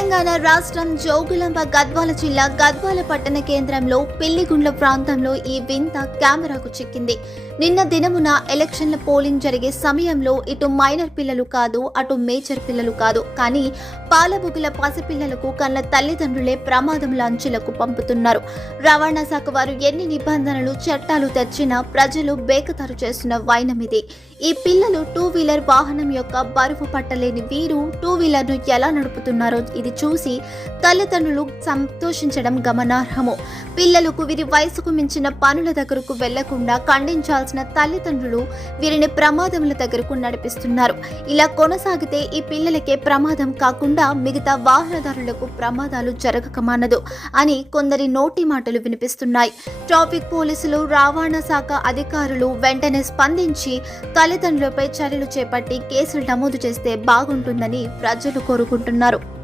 తెలంగాణ రాష్ట్రం జోగులాంబ గద్వాల జిల్లా గద్వాల పట్టణ కేంద్రంలో పిల్లిగుండ్ల ప్రాంతంలో ఈ వింత కెమెరాకు చిక్కింది. నిన్న దినమున ఎలక్షన్ల పోలింగ్ జరిగే సమయంలో ఇటు మైనర్ పిల్లలు కాదు అటు మేజర్ పిల్లలు కాదు. కానీ పాలబుగుల పసిపిల్లలకు కళ్ళ తల్లిదండ్రులే ప్రమాదముల అంచులకు పంపుతున్నారు. రవాణా శాఖ వారు ఎన్ని నిబంధనలు చట్టాలు తెచ్చినా ప్రజలు బేకతారు చేస్తున్న వైనం ఇది. ఈ పిల్లలు టూ వీలర్ వాహనం యొక్క బరువు పట్టలేని వీరు టూ వీలర్ను ఎలా నడుపుతున్నారో ఇది చూసి తల్లిదండ్రులు సంతోషించడం గమనార్హము. పిల్లలకు వీరి వయసుకు మించిన పనుల దగ్గరకు వెళ్ళకుండా ఖండించాల్సిన తల్లిదండ్రులు వీరిని ప్రమాదముల దగ్గరకు నడిపిస్తున్నారు. ఇలా కొనసాగితే ఈ పిల్లలకే ప్రమాదం కాకుండా మిగతా వాహనదారులకు ప్రమాదాలు జరగక మానదు అని కొందరి నోటి మాటలు వినిపిస్తున్నాయి. ట్రాఫిక్ పోలీసులు రవాణా శాఖ అధికారులు వెంటనే స్పందించి తల్లిదండ్రులపై చర్యలు చేపట్టి కేసులు నమోదు చేస్తే బాగుంటుందని ప్రజలు కోరుకుంటున్నారు.